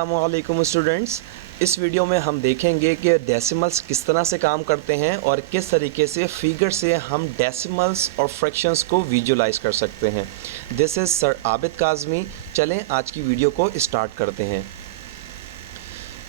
अस्सलामुअलैकुम स्टूडेंट्स। इस वीडियो में हम देखेंगे कि डेसिमल्स किस तरह से काम करते हैं और किस तरीके से फिगर से हम डेसिमल्स और फ्रैक्शंस को विजुलाइज कर सकते हैं। This is sir Abid Kazmi. चलें आज की वीडियो को स्टार्ट करते हैं।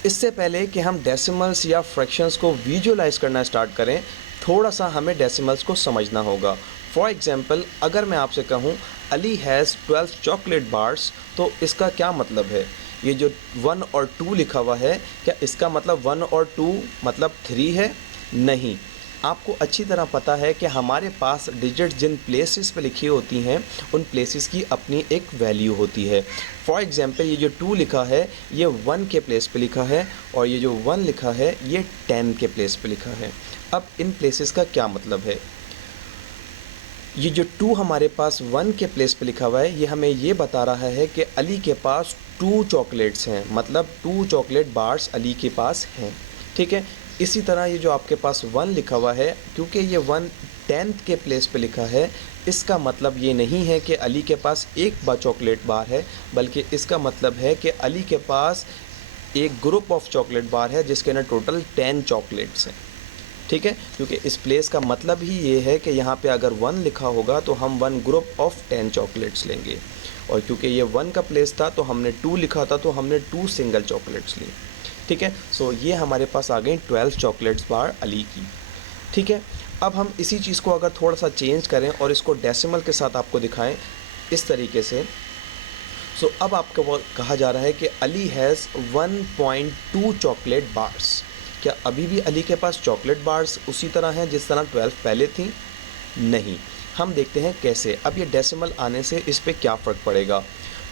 इससे पहले कि हम डेसिमल्स या फ्रैक्शंस को विजुलाइज करना स्टार्ट करें, थोड़ा सा हमें डेसिमल्स को समझना होगा। फॉर एग्ज़ाम्पल, अगर मैं आपसे कहूँ अली हैज़ 12 चॉकलेट बार्स, तो इसका क्या मतलब है? ये जो 1 और 2 लिखा हुआ है, क्या इसका मतलब 1 और 2 मतलब 3 है? नहीं। आपको अच्छी तरह पता है कि हमारे पास डिजिट्स जिन प्लेसेस पे लिखी होती हैं उन प्लेसेस की अपनी एक वैल्यू होती है। फॉर एग्ज़ाम्पल, ये जो 2 लिखा है ये 1 के प्लेस पे लिखा है और ये जो 1 लिखा है ये 10 के प्लेस पे लिखा है। अब इन प्लेसेस का क्या मतलब है? ये जो 2 हमारे पास 1 के प्लेस पे लिखा हुआ है, ये हमें ये बता रहा है कि अली के पास 2 चॉकलेट्स हैं, मतलब 2 चॉकलेट बार्स अली के पास हैं। ठीक है। इसी तरह ये जो आपके पास 1 लिखा हुआ है, क्योंकि ये 1 10th के प्लेस पे लिखा है, इसका मतलब ये नहीं है कि अली के पास एक चॉकलेट बार है, बल्कि इसका मतलब है कि अली के पास एक ग्रुप ऑफ चॉकलेट बार है जिसके अंदर टोटल 10 चॉकलेट्स हैं। ठीक है, क्योंकि इस प्लेस का मतलब ही ये है कि यहाँ पे अगर 1 लिखा होगा तो हम 1 ग्रुप ऑफ 10 चॉकलेट्स लेंगे, और क्योंकि ये 1 का प्लेस था तो हमने 2 लिखा था तो हमने 2 सिंगल चॉकलेट्स ली। ठीक है, सो ये हमारे पास आ गई 12 चॉकलेट्स बार अली की। ठीक है, अब हम इसी चीज़ को अगर थोड़ा सा चेंज करें और इसको डेसिमल के साथ आपको दिखाएं इस तरीके से, सो अब आपको वो कहा जा रहा है कि अली हैज़ 1.2 चॉकलेट बार्स। क्या अभी भी अली के पास चॉकलेट बार्स उसी तरह हैं जिस तरह 12 पहले थी? नहीं। हम देखते हैं कैसे। अब ये डेसिमल आने से इस पे क्या फ़र्क पड़ेगा।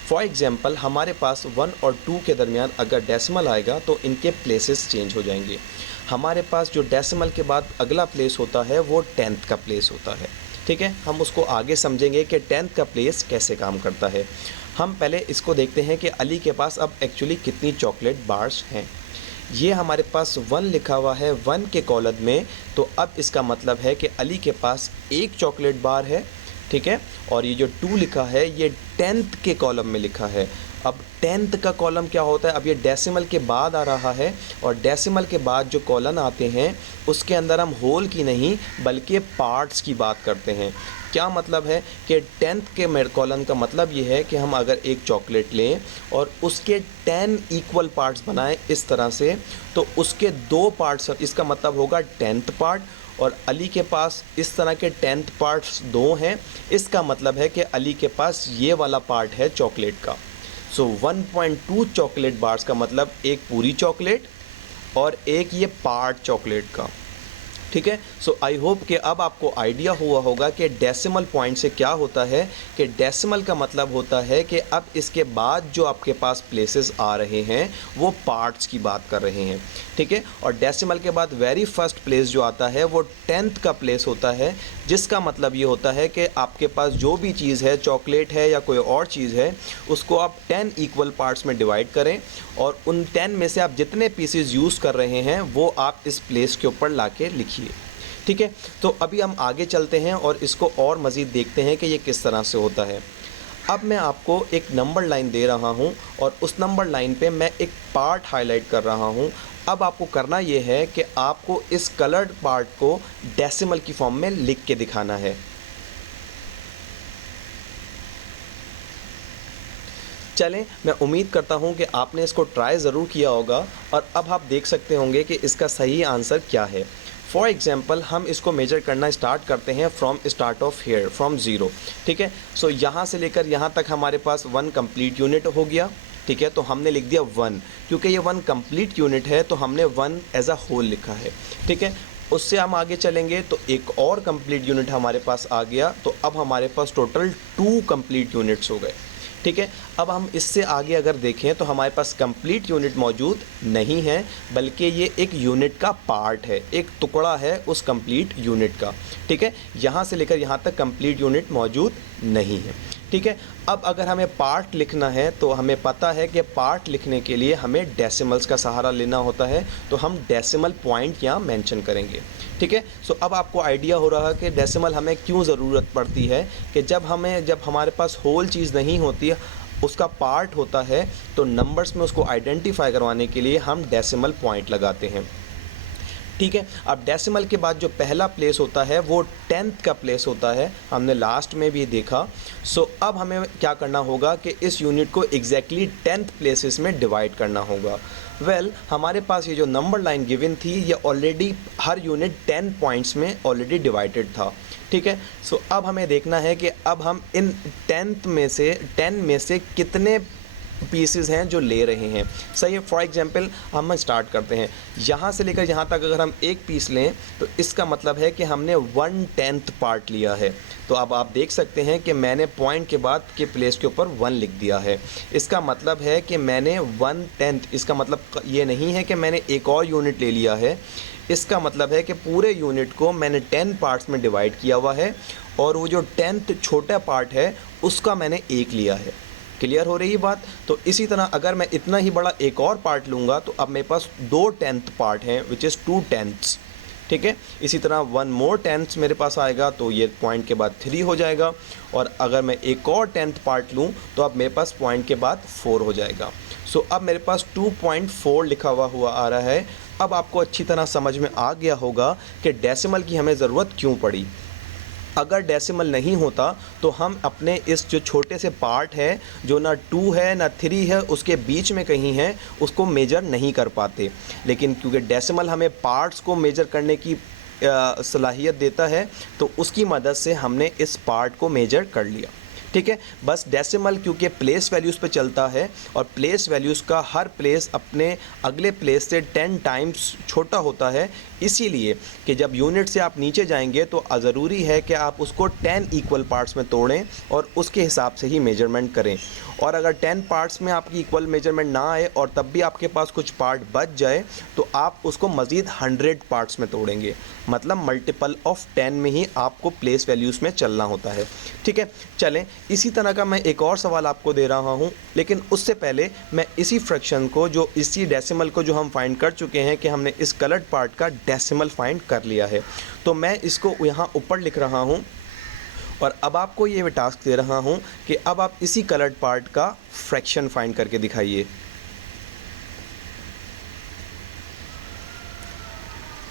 फॉर एग्ज़ाम्पल, हमारे पास 1 और 2 के दरमियान अगर डेसिमल आएगा तो इनके प्लेसेस चेंज हो जाएंगे। हमारे पास जो डेसिमल के बाद अगला प्लेस होता है वो 10th का प्लेस होता है। ठीक है, हम उसको आगे समझेंगे कि 10th का प्लेस कैसे काम करता है। हम पहले इसको देखते हैं कि अली के पास अब एक्चुअली कितनी चॉकलेट बार्स हैं। ये हमारे पास 1 लिखा हुआ है 1 के कॉलम में, तो अब इसका मतलब है कि अली के पास एक चॉकलेट बार है। ठीक है, और ये जो 2 लिखा है ये 10th के कॉलम में लिखा है। अब 10th का कॉलम क्या होता है? अब ये डेसिमल के बाद आ रहा है, और डेसिमल के बाद जो कॉलम आते हैं उसके अंदर हम होल की नहीं बल्कि पार्ट्स की बात करते हैं। क्या मतलब है कि 10th के कॉलम का मतलब ये है कि हम अगर एक चॉकलेट लें और उसके 10 इक्वल पार्ट्स बनाएं इस तरह से, तो उसके 2 पार्ट्स, इसका मतलब होगा 10th पार्ट, और अली के पास इस तरह के 10th पार्ट्स 2 हैं। इसका मतलब है कि अली के पास ये वाला पार्ट है चॉकलेट का। सो 1.2 चॉकलेट बार्स का मतलब एक पूरी चॉकलेट और एक ये पार्ट चॉकलेट का। ठीक है, सो आई होप कि अब आपको आइडिया हुआ होगा कि डेसिमल पॉइंट से क्या होता है। कि डेसिमल का मतलब होता है कि अब इसके बाद जो आपके पास प्लेसेस आ रहे हैं वो पार्ट्स की बात कर रहे हैं। ठीक है, और डेसिमल के बाद वेरी फर्स्ट प्लेस जो आता है वो 10th का प्लेस होता है, जिसका मतलब ये होता है कि आपके पास जो भी चीज़ है, चॉकलेट है या कोई और चीज़ है, उसको आप 10 इक्वल पार्ट्स में डिवाइड करें, और उन 10 में से आप जितने पीसेस यूज़ कर रहे हैं वो आप इस प्लेस के ऊपर ला के लिखिए। ठीक है, तो अभी हम आगे चलते हैं और इसको और मज़ीद देखते हैं कि ये किस तरह से होता है। अब मैं आपको एक नंबर लाइन दे रहा हूं और उस नंबर लाइन पे मैं एक पार्ट हाईलाइट कर रहा हूं। अब आपको करना ये है कि आपको इस कलर्ड पार्ट को डेसिमल की फॉर्म में लिख के दिखाना है। चलें, मैं उम्मीद करता हूं कि आपने इसको ट्राई ज़रूर किया होगा, और अब आप देख सकते होंगे कि इसका सही आंसर क्या है। फॉर एग्ज़ाम्पल, हम इसको मेजर करना स्टार्ट करते हैं from start of here, from zero. ठीक है, सो यहाँ से लेकर यहाँ तक हमारे पास 1 कंप्लीट यूनिट हो गया। ठीक है, तो हमने लिख दिया 1, क्योंकि ये 1 कंप्लीट यूनिट है तो हमने 1 एज अ होल लिखा है। ठीक है, उससे हम आगे चलेंगे तो एक और कंप्लीट यूनिट हमारे पास आ गया, तो अब हमारे पास टोटल 2 कंप्लीट यूनिट्स हो गए। ठीक है, अब हम इससे आगे अगर देखें तो हमारे पास कंप्लीट यूनिट मौजूद नहीं है, बल्कि ये एक यूनिट का पार्ट है, एक टुकड़ा है उस कंप्लीट यूनिट का। ठीक है, यहाँ से लेकर यहाँ तक कंप्लीट यूनिट मौजूद नहीं है। ठीक है, अब अगर हमें पार्ट लिखना है तो हमें पता है कि पार्ट लिखने के लिए हमें डेसिमल्स का सहारा लेना होता है, तो हम डेसिमल पॉइंट यहाँ मेंशन करेंगे। ठीक है, सो अब आपको आइडिया हो रहा है कि डेसिमल हमें क्यों ज़रूरत पड़ती है, कि जब हमारे पास होल चीज़ नहीं होती, उसका पार्ट होता है, तो नंबर्स में उसको आइडेंटिफाई करवाने के लिए हम डेसिमल पॉइंट लगाते हैं। ठीक है, अब डेसिमल के बाद जो पहला प्लेस होता है वो 10th का प्लेस होता है, हमने लास्ट में भी देखा। सो अब हमें क्या करना होगा कि इस यूनिट को एग्जैक्टली 10th प्लेसेस में डिवाइड करना होगा। हमारे पास ये जो नंबर लाइन गिवन थी ये ऑलरेडी हर यूनिट 10 पॉइंट्स में ऑलरेडी डिवाइडेड था। ठीक है, सो अब हमें देखना है कि अब हम इन 10 में से कितने पीसेस हैं जो ले रहे हैं। सही है, फॉर एग्जांपल हम स्टार्ट करते हैं, यहाँ से लेकर यहाँ तक अगर हम एक पीस लें तो इसका मतलब है कि हमने 1/10 पार्ट लिया है। तो अब आप देख सकते हैं कि मैंने पॉइंट के बाद के प्लेस के ऊपर 1 लिख दिया है। इसका मतलब है कि मैंने 1/10, इसका मतलब ये नहीं है कि मैंने एक और यूनिट ले लिया है, इसका मतलब है कि पूरे यूनिट को मैंने 10 पार्ट्स में डिवाइड किया हुआ है और वो जो 10th छोटा पार्ट है उसका मैंने 1 लिया है। क्लियर हो रही बात? तो इसी तरह अगर मैं इतना ही बड़ा एक और पार्ट लूँगा तो अब मेरे पास 2 10th पार्ट हैं, विच इज़ 2 10ths। ठीक है, इसी तरह 1 more 10th मेरे पास आएगा तो ये पॉइंट के बाद 3 हो जाएगा, और अगर मैं एक और 10th पार्ट लूँ तो अब मेरे पास पॉइंट के बाद 4 हो जाएगा। सो अब मेरे पास 2.4 लिखा हुआ आ रहा है। अब आपको अच्छी तरह समझ में आ गया होगा कि डेसिमल की हमें ज़रूरत क्यों पड़ी। अगर डेसिमल नहीं होता तो हम अपने इस जो छोटे से पार्ट है जो ना 2 है ना 3 है, उसके बीच में कहीं है, उसको मेजर नहीं कर पाते। लेकिन क्योंकि डेसिमल हमें पार्ट्स को मेजर करने की सलाहियत देता है तो उसकी मदद से हमने इस पार्ट को मेजर कर लिया। ठीक है, बस डेसिमल क्योंकि प्लेस वैल्यूज़ पे चलता है और प्लेस वैल्यूज़ का हर प्लेस अपने अगले प्लेस से 10 टाइम्स छोटा होता है, इसीलिए कि जब यूनिट से आप नीचे जाएंगे तो ज़रूरी है कि आप उसको 10 इक्वल पार्ट्स में तोड़ें और उसके हिसाब से ही मेजरमेंट करें। और अगर 10 पार्ट्स में आपकी इक्वल मेजरमेंट ना आए और तब भी आपके पास कुछ पार्ट बच जाए तो आप उसको मज़ीद 100 पार्ट्स में तोड़ेंगे, मतलब मल्टीपल ऑफ 10 में ही आपको प्लेस वैल्यूज़ में चलना होता है। ठीक है, चलें इसी तरह का मैं एक और सवाल आपको दे रहा हूं, लेकिन उससे पहले मैं इसी फ्रैक्शन को जो इसी डेसिमल को जो हम फाइंड कर चुके हैं कि हमने इस कलर्ड पार्ट का डेसिमल फाइंड कर लिया है, तो मैं इसको यहाँ ऊपर लिख रहा हूँ और अब आपको ये टास्क दे रहा हूँ कि अब आप इसी कलर्ड पार्ट का फ्रैक्शन फाइंड करके दिखाइए।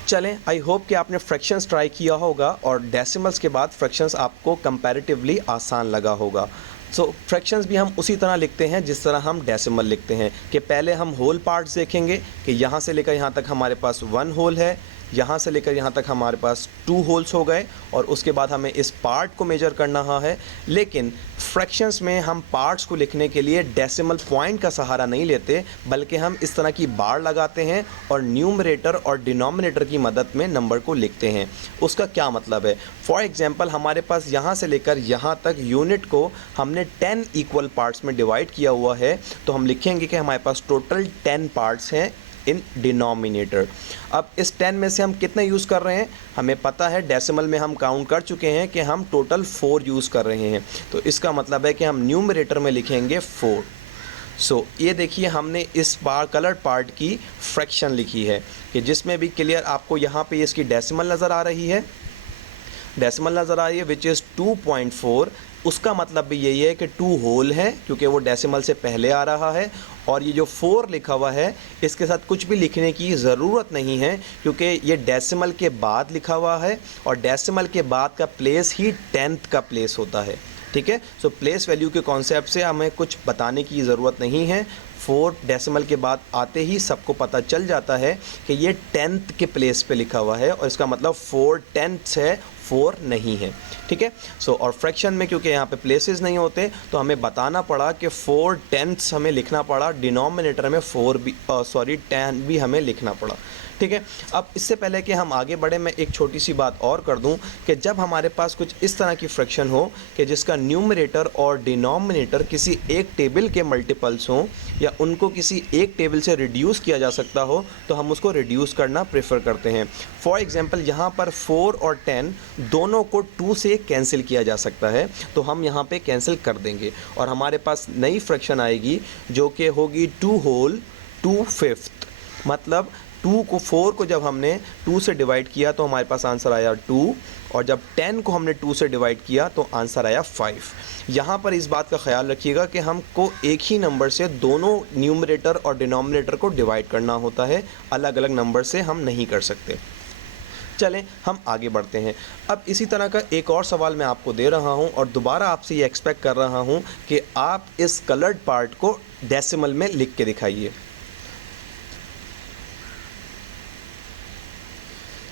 चलें, आई होप कि आपने फ्रैक्शंस ट्राई किया होगा और डेसिमल्स के बाद फ्रैक्शंस आपको कंपैरेटिवली आसान लगा होगा। सो फ्रैक्शंस भी हम उसी तरह लिखते हैं जिस तरह हम डेसिमल लिखते हैं कि पहले हम होल पार्ट्स देखेंगे कि यहाँ से लेकर यहाँ तक हमारे पास 1 होल है, यहाँ से लेकर यहाँ तक हमारे पास 2 होल्स हो गए और उसके बाद हमें इस पार्ट को मेजर करना है। लेकिन फ्रैक्शंस में हम पार्ट्स को लिखने के लिए डेसिमल पॉइंट का सहारा नहीं लेते, बल्कि हम इस तरह की बार लगाते हैं और न्यूमरेटर और डिनोमिनेटर की मदद में नंबर को लिखते हैं। उसका क्या मतलब है? फॉर एग्जांपल हमारे पास यहाँ से लेकर यहाँ तक यूनिट को हमने 10 इक्वल पार्ट्स में डिवाइड किया हुआ है, तो हम लिखेंगे कि हमारे पास टोटल 10 पार्ट्स हैं इन डिनोमिनेटर। अब इस 10 में से हम कितने यूज़ कर रहे हैं हमें पता है, डेसिमल में हम काउंट कर चुके हैं कि हम टोटल 4 यूज़ कर रहे हैं, तो इसका मतलब है कि हम न्यूमरेटर में लिखेंगे 4। सो ये देखिए हमने इस बार कलर्ड पार्ट की फ्रैक्शन लिखी है कि जिसमें भी क्लियर आपको यहाँ पे इसकी डेसिमल नज़र आ रही है, डेसिमल नज़र आ रही है विच इज़ 2.4। उसका मतलब भी यही है कि 2 होल है क्योंकि वो डेसिमल से पहले आ रहा है, और ये जो 4 लिखा हुआ है इसके साथ कुछ भी लिखने की ज़रूरत नहीं है क्योंकि ये डेसिमल के बाद लिखा हुआ है और डेसिमल के बाद का प्लेस ही 10th का प्लेस होता है। ठीक है, सो प्लेस वैल्यू के कॉन्सेप्ट से हमें कुछ बताने की ज़रूरत नहीं है। 4 डेसिमल के बाद आते ही सबको पता चल जाता है कि ये 10th के प्लेस पे लिखा हुआ है और इसका मतलब 4/10 है, 4 नहीं है। ठीक है, सो और फ्रैक्शन में क्योंकि यहाँ पे प्लेसेस नहीं होते तो हमें बताना पड़ा कि 4/10 हमें लिखना पड़ा, डिनोमिनेटर में 10 भी हमें लिखना पड़ा। ठीक है, अब इससे पहले कि हम आगे बढ़े मैं एक छोटी सी बात और कर दूं कि जब हमारे पास कुछ इस तरह की फ्रैक्शन हो कि जिसका न्यूमरेटर और डिनोमिनेटर किसी एक टेबल के मल्टीपल्स हों या उनको किसी एक टेबल से रिड्यूस किया जा सकता हो, तो हम उसको रिड्यूस करना प्रेफर करते हैं। फॉर एग्जांपल यहाँ पर 4 और 10 दोनों को 2 से कैंसिल किया जा सकता है, तो हम यहाँ पे कैंसिल कर देंगे और हमारे पास नई फ्रैक्शन आएगी जो कि होगी 2 होल 2/5। मतलब 4 को जब हमने 2 से डिवाइड किया तो हमारे पास आंसर आया 2 और जब 10 को हमने 2 से डिवाइड किया तो आंसर आया 5। यहाँ पर इस बात का ख्याल रखिएगा कि हमको एक ही नंबर से दोनों न्यूमरेटर और डिनोमिनेटर को डिवाइड करना होता है, अलग अलग नंबर से हम नहीं कर सकते। चलें हम आगे बढ़ते हैं। अब इसी तरह का एक और सवाल मैं आपको दे रहा हूं और दोबारा आपसे ये एक्सपेक्ट कर रहा हूं कि आप इस कलर्ड पार्ट को डेसिमल में लिख के दिखाइए।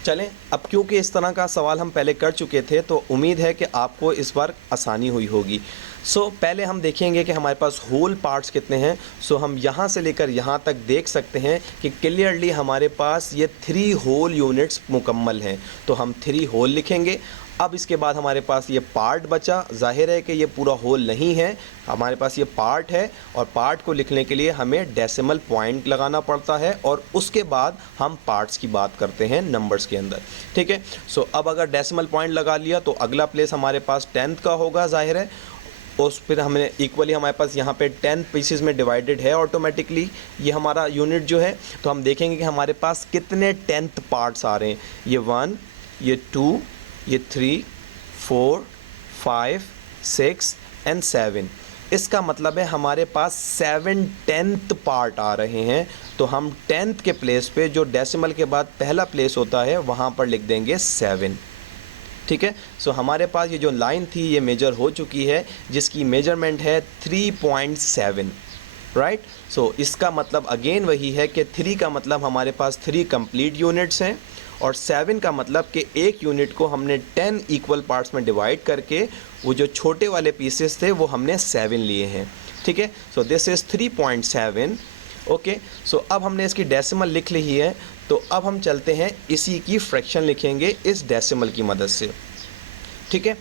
चलें अब क्योंकि इस तरह का सवाल हम पहले कर चुके थे तो उम्मीद है कि आपको इस बार आसानी हुई होगी। पहले हम देखेंगे कि हमारे पास होल पार्ट्स कितने हैं। हम यहाँ से लेकर यहाँ तक देख सकते हैं कि क्लियरली हमारे पास ये 3 होल यूनिट्स मुकम्मल हैं, तो हम 3 होल लिखेंगे। अब इसके बाद हमारे पास ये पार्ट बचा, जाहिर है कि ये पूरा होल नहीं है, हमारे पास ये पार्ट है और पार्ट को लिखने के लिए हमें डेसिमल पॉइंट लगाना पड़ता है और उसके बाद हम पार्ट्स की बात करते हैं नंबर्स के अंदर, ठीक है। अब अगर डेसिमल पॉइंट लगा लिया तो अगला प्लेस हमारे पास 10th का होगा, जाहिर है। उस फिर हमने इक्वली हमारे पास यहाँ पे 10 पीसेस में डिवाइडेड है ऑटोमेटिकली ये हमारा यूनिट जो है। तो हम देखेंगे कि हमारे पास कितने 10th पार्ट्स आ रहे हैं। ये 1, ये 2, ये 3, 4, 5, 6 एंड 7। इसका मतलब है हमारे पास 7 10th पार्ट आ रहे हैं। तो हम 10th के प्लेस पे जो डेसिमल के बाद पहला प्लेस होता है वहाँ पर लिख देंगे 7, ठीक है। हमारे पास ये जो लाइन थी ये मेजर हो चुकी है जिसकी मेजरमेंट है 3.7, राइट। इसका मतलब अगेन वही है कि 3 का मतलब हमारे पास 3 कंप्लीट यूनिट्स हैं और 7 का मतलब कि एक यूनिट को हमने 10 इक्वल पार्ट्स में डिवाइड करके वो जो छोटे वाले पीसेस थे वो हमने 7 लिए हैं, ठीक है। This is 3.7, okay. अब हमने इसकी डेसिमल लिख ली है, तो अब हम चलते हैं इसी की फ्रैक्शन लिखेंगे इस डेसिमल की मदद से, ठीक है।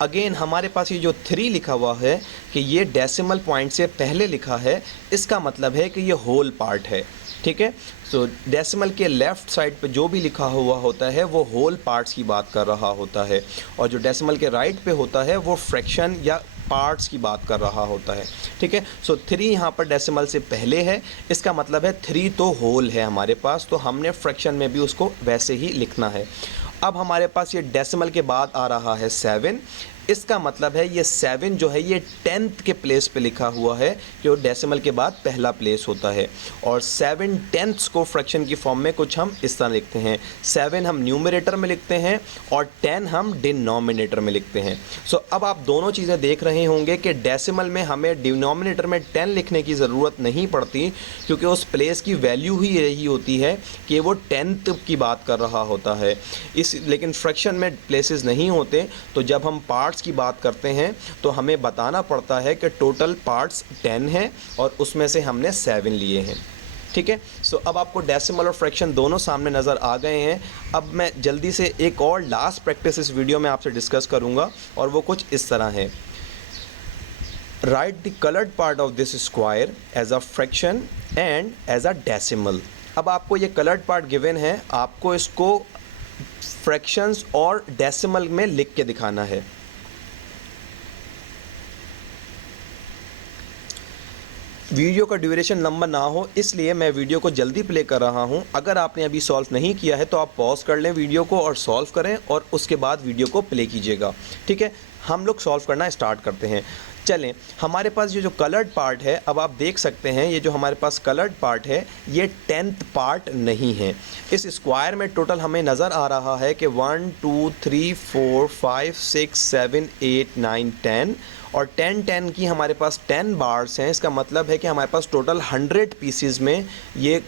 अगेन हमारे पास ये जो 3 लिखा हुआ है कि ये डेसिमल पॉइंट से पहले लिखा है, इसका मतलब है कि ये होल पार्ट है, ठीक है। डेसिमल के लेफ़्ट साइड पे जो भी लिखा हुआ होता है वो होल पार्ट्स की बात कर रहा होता है और जो डेसिमल के राइट पे होता है वो फ्रैक्शन या पार्ट्स की बात कर रहा होता है, ठीक है। 3 यहाँ पर डेसिमल से पहले है, इसका मतलब है 3 तो होल है हमारे पास, तो हमने फ्रैक्शन में भी उसको वैसे ही लिखना है। अब हमारे पास ये डेसिमल के बाद आ रहा है 7, इसका मतलब है ये 7 जो है ये 10th के प्लेस पे लिखा हुआ है जो डेसिमल के बाद पहला प्लेस होता है और 7 10ths को फ्रैक्शन की फॉर्म में कुछ हम इस तरह लिखते हैं। 7 हम न्यूमरेटर में लिखते हैं और 10 हम डिनोमिनेटर में लिखते हैं। अब आप दोनों चीज़ें देख रहे होंगे कि डेसिमल में हमें डिनोमिनेटर में 10 लिखने की ज़रूरत नहीं पड़ती क्योंकि उस प्लेस की वैल्यू ही यही होती है कि वो 10th की बात कर रहा होता है। लेकिन फ्रैक्शन में प्लेसेस नहीं होते, तो जब हम पार्ट्स की बात करते हैं तो हमें बताना पड़ता है कि टोटल पार्ट्स 10 हैं और उसमें से हमने 7 लिए हैं, ठीक है। अब आपको डेसिमल और फ्रैक्शन दोनों सामने नज़र आ गए हैं। अब मैं जल्दी से एक और लास्ट प्रैक्टिस इस वीडियो में आपसे डिस्कस करूंगा और वो कुछ इस तरह है। Write the coloured part of this square as a fraction and as a decimal. अब आपको ये कलर्ड पार्ट गिवन है, आपको इसको फ्रैक्शंस और डेसिमल में लिख के दिखाना है। वीडियो का ड्यूरेशन लंबा ना हो इसलिए मैं वीडियो को जल्दी प्ले कर रहा हूं। अगर आपने अभी सॉल्व नहीं किया है तो आप पॉज कर लें वीडियो को और सॉल्व करें और उसके बाद वीडियो को प्ले कीजिएगा, ठीक है। हम लोग सॉल्व करना स्टार्ट करते हैं। चलें, हमारे पास ये जो कलर्ड पार्ट है, अब आप देख सकते हैं ये जो हमारे पास कलर्ड पार्ट है ये 10th पार्ट नहीं है। इस स्क्वायर में टोटल हमें नज़र आ रहा है कि 1 2 3 4 5 6 7 8 9 10 और 10 की हमारे पास 10 बार्स हैं। इसका मतलब है कि हमारे पास टोटल 100 पीसीज में ये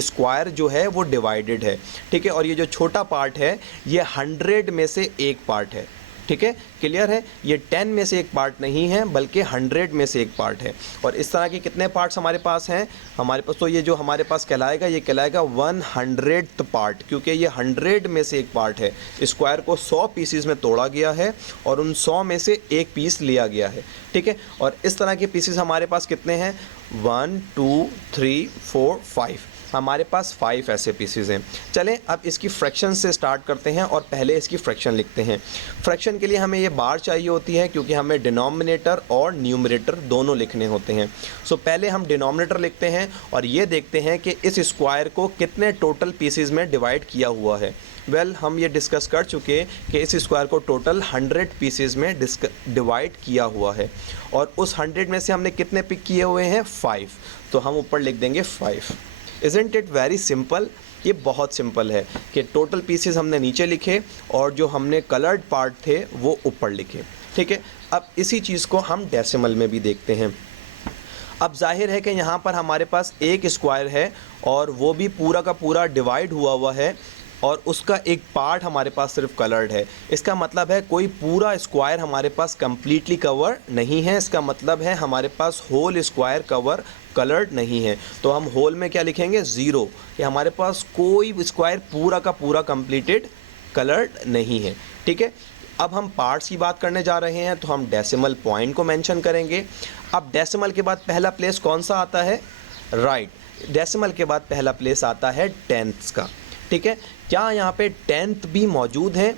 स्क्वायर जो है वो डिवाइडेड है, ठीक है। और ये जो छोटा पार्ट है ये 100 में से एक पार्ट है, ठीक है। क्लियर है, ये 10 में से एक पार्ट नहीं है बल्कि 100 में से एक पार्ट है। और इस तरह के कितने पार्ट्स हमारे पास हैं हमारे पास, तो ये जो हमारे पास कहलाएगा ये कहलाएगा 100th पार्ट, क्योंकि ये 100 में से एक पार्ट है। स्क्वायर को 100 पीसीज में तोड़ा गया है और उन 100 में से एक पीस लिया गया है, ठीक है। और इस तरह के पीसेस हमारे पास कितने हैं 1 2 3 4 5। हमारे पास 5 ऐसे पीसेज हैं। चलें अब इसकी फ्रैक्शन से स्टार्ट करते हैं और पहले इसकी फ्रैक्शन लिखते हैं। फ्रैक्शन के लिए हमें ये बार चाहिए होती है क्योंकि हमें डिनोमिनेटर और न्यूमरेटर दोनों लिखने होते हैं। सो पहले हम डिनोमिनेटर लिखते हैं और ये देखते हैं कि इस स्क्वायर को कितने टोटल पीसेज में डिवाइड किया हुआ है। हम ये डिस्कस कर चुके कि इस स्क्वायर को टोटल 100 पीसेज में डिवाइड किया हुआ है और उस 100 में से हमने कितने पिक किए हुए हैं 5, तो हम ऊपर लिख देंगे 5। Isn't it very simple? ये बहुत सिंपल है कि टोटल पीसेस हमने नीचे लिखे और जो हमने कलर्ड पार्ट थे वो ऊपर लिखे। ठीक है, अब इसी चीज़ को हम डेसिमल में भी देखते हैं। अब जाहिर है कि यहाँ पर हमारे पास एक स्क्वायर है और वो भी पूरा का पूरा डिवाइड हुआ है और उसका एक पार्ट हमारे पास सिर्फ कलर्ड है। इसका मतलब है कोई पूरा स्क्वायर हमारे पास कम्प्लीटली कवर नहीं है। इसका मतलब है हमारे पास होल स्क्वायर कवर कलर्ड नहीं है। तो हम होल में क्या लिखेंगे 0, कि हमारे पास कोई स्क्वायर पूरा का पूरा कम्प्लीटेड कलर्ड नहीं है। ठीक है, अब हम पार्ट्स की बात करने जा रहे हैं तो हम डेसिमल पॉइंट को मेंशन करेंगे। अब डेसिमल के बाद पहला प्लेस कौन सा आता है? राइट, डेसिमल के बाद पहला प्लेस आता है टेंथ्स का। ठीक है, क्या यहाँ पे टेंथ भी मौजूद है?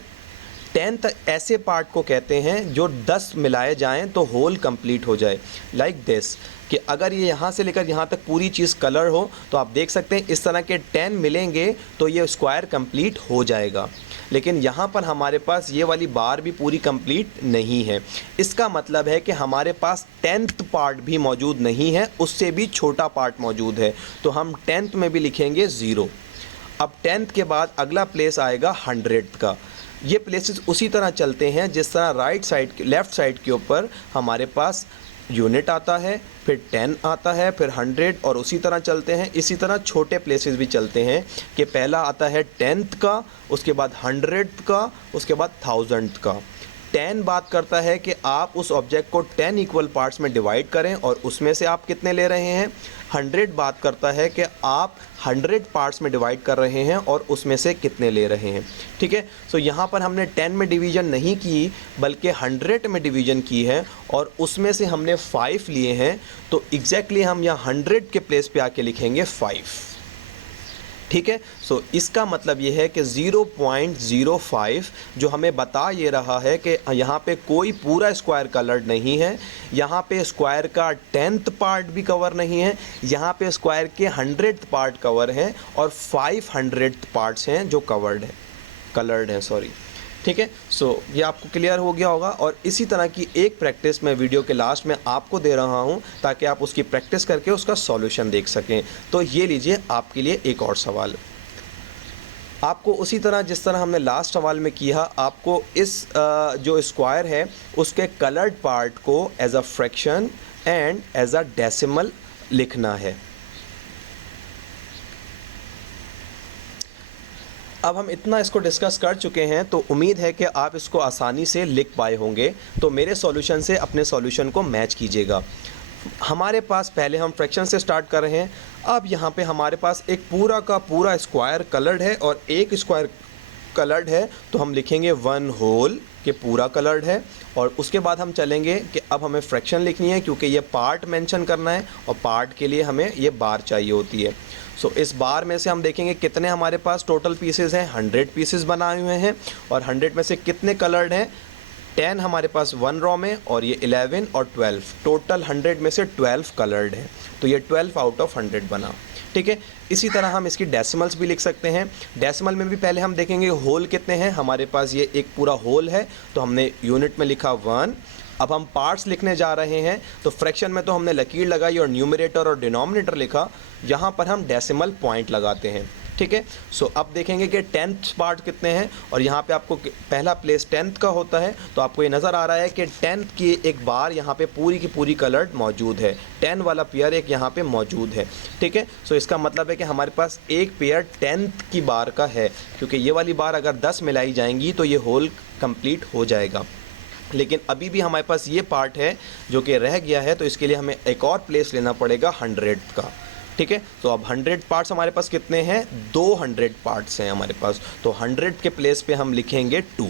टेंथ ऐसे पार्ट को कहते हैं जो 10 मिलाए जाएं तो होल कंप्लीट हो जाए। लाइक दिस, कि अगर ये यहाँ से लेकर यहाँ तक पूरी चीज़ कलर हो तो आप देख सकते हैं इस तरह के 10 मिलेंगे तो ये स्क्वायर कंप्लीट हो जाएगा। लेकिन यहाँ पर हमारे पास ये वाली बार भी पूरी कंप्लीट नहीं है। इसका मतलब है कि हमारे पास 10th पार्ट भी मौजूद नहीं है, उससे भी छोटा पार्ट मौजूद है। तो हम 10th में भी लिखेंगे 0। अब 10th के बाद अगला प्लेस आएगा 100th का। ये प्लेसेस उसी तरह चलते हैं जिस तरह राइट साइड लेफ़्ट साइड के ऊपर हमारे पास यूनिट आता है, फिर 10 आता है, फिर 100 और उसी तरह चलते हैं। इसी तरह छोटे प्लेसेस भी चलते हैं कि पहला आता है 10th का, उसके बाद 100th का, उसके बाद 1000th का। 10 बात करता है कि आप उस ऑब्जेक्ट को 10 इक्वल पार्ट्स में डिवाइड करें और उसमें से आप कितने ले रहे हैं। 100 बात करता है कि आप 100 पार्ट्स में डिवाइड कर रहे हैं और उसमें से कितने ले रहे हैं। ठीक है, सो यहाँ पर हमने 10 में डिवीज़न नहीं की बल्कि 100 में डिवीज़न की है और उसमें से हमने 5 लिए हैं। तो एग्जैक्टली हम यहाँ 100 के प्लेस पे आके लिखेंगे 5। ठीक है, सो इसका मतलब ये है कि 0.05 जो हमें बता ये रहा है कि यहाँ पे कोई पूरा स्क्वायर कलर्ड नहीं है, यहाँ पे स्क्वायर का 10th पार्ट भी कवर नहीं है, यहाँ पे स्क्वायर के 100th पार्ट कवर हैं और 500th पार्ट्स हैं जो कलर्ड हैं सॉरी। ठीक है, सो ये आपको क्लियर हो गया होगा। और इसी तरह की एक प्रैक्टिस मैं वीडियो के लास्ट में आपको दे रहा हूँ ताकि आप उसकी प्रैक्टिस करके उसका सॉल्यूशन देख सकें। तो ये लीजिए आपके लिए एक और सवाल। आपको उसी तरह जिस तरह हमने लास्ट सवाल में किया, आपको इस जो स्क्वायर है उसके कलर्ड पार्ट को as a fraction and as a decimal लिखना है। अब हम इतना इसको डिस्कस कर चुके हैं तो उम्मीद है कि आप इसको आसानी से लिख पाए होंगे। तो मेरे सॉल्यूशन से अपने सॉल्यूशन को मैच कीजिएगा। हमारे पास पहले हम फ्रैक्शन से स्टार्ट कर रहे हैं। अब यहाँ पे हमारे पास एक पूरा का पूरा स्क्वायर कलर्ड है और एक स्क्वायर कलर्ड है तो हम लिखेंगे 1 होल के पूरा कलर्ड है। और उसके बाद हम चलेंगे कि अब हमें फ्रैक्शन लिखनी है क्योंकि ये पार्ट मेंशन करना है और पार्ट के लिए हमें ये बार चाहिए होती है। सो इस बार में से हम देखेंगे कितने हमारे पास टोटल पीसेस हैं। 100 पीसेस बनाए हुए हैं और 100 में से कितने कलर्ड हैं। 10 हमारे पास 1 रॉ में और ये 11 और 12, टोटल 100 में से 12 कलर्ड हैं। तो ये 12 आउट ऑफ 100 बना। ठीक है, इसी तरह हम इसकी डेसिमल्स भी लिख सकते हैं। डेसिमल में भी पहले हम देखेंगे होल कितने हैं। हमारे पास ये एक पूरा होल है तो हमने यूनिट में लिखा 1। अब हम पार्ट्स लिखने जा रहे हैं तो फ्रैक्शन में तो हमने लकीर लगाई और न्यूमरेटर और डिनोमिनेटर लिखा। यहाँ पर हम डेसिमल पॉइंट लगाते हैं। ठीक है, सो अब देखेंगे कि 10th पार्ट कितने हैं और यहाँ पे आपको पहला प्लेस 10th का होता है। तो आपको ये नज़र आ रहा है कि 10th की एक बार यहाँ पे पूरी की पूरी कलर्ड मौजूद है। 10 वाला पेयर एक यहाँ पे मौजूद है। ठीक है, सो इसका मतलब है कि हमारे पास एक पेयर 10th की बार का है क्योंकि ये वाली बार अगर 10 मिलाई जाएंगी तो ये होल कंप्लीट हो जाएगा। लेकिन अभी भी हमारे पास ये पार्ट है जो कि रह गया है तो इसके लिए हमें एक और प्लेस लेना पड़ेगा 100 का। ठीक है, तो अब 100 पार्ट्स हमारे पास कितने हैं, 200 पार्ट्स हैं हमारे पास। तो 100 के प्लेस पे हम लिखेंगे 2।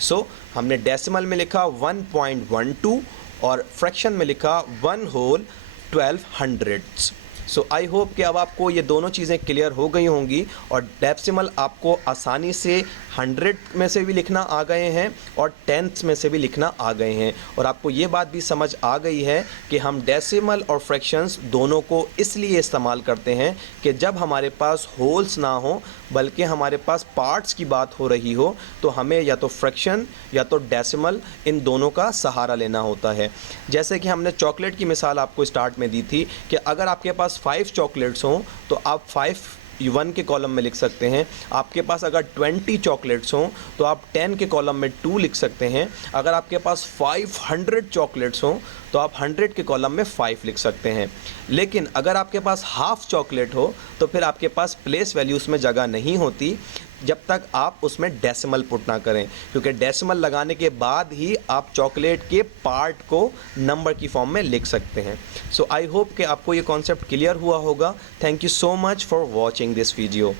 सो हमने डेसिमल में लिखा 1.12 और फ्रैक्शन में लिखा 1 whole 12 hundreds. So I hope कि अब आपको ये दोनों चीज़ें क्लियर हो गई होंगी और डेसिमल आपको आसानी से 100 में से भी लिखना आ गए हैं और टेंथ्स में से भी लिखना आ गए हैं, और आपको ये बात भी समझ आ गई है कि हम डेसिमल और फ्रैक्शंस दोनों को इसलिए इस्तेमाल करते हैं कि जब हमारे पास होल्स ना हो बल्कि हमारे पास पार्ट्स की बात हो रही हो तो हमें या तो फ्रैक्शन या तो डेसिमल इन दोनों का सहारा लेना होता है। जैसे कि हमने चॉकलेट की मिसाल आपको स्टार्ट में दी थी कि अगर आपके पास 5 चॉकलेट्स हों तो आप 5 1 के कॉलम में लिख सकते हैं। आपके पास अगर 20 चॉकलेट्स हों तो आप 10 के कॉलम में 2 लिख सकते हैं। अगर आपके पास 500 चॉकलेट्स हों तो आप 100 के कॉलम में 5 लिख सकते हैं। लेकिन अगर आपके पास हाफ चॉकलेट हो तो फिर आपके पास प्लेस वैल्यूज़ में जगह नहीं होती जब तक आप उसमें डेसिमल पुट ना करें, क्योंकि डेसिमल लगाने के बाद ही आप चॉकलेट के पार्ट को नंबर की फॉर्म में लिख सकते हैं। सो आई होप कि आपको ये कॉन्सेप्ट क्लियर हुआ होगा। Thank you so much for watching this video.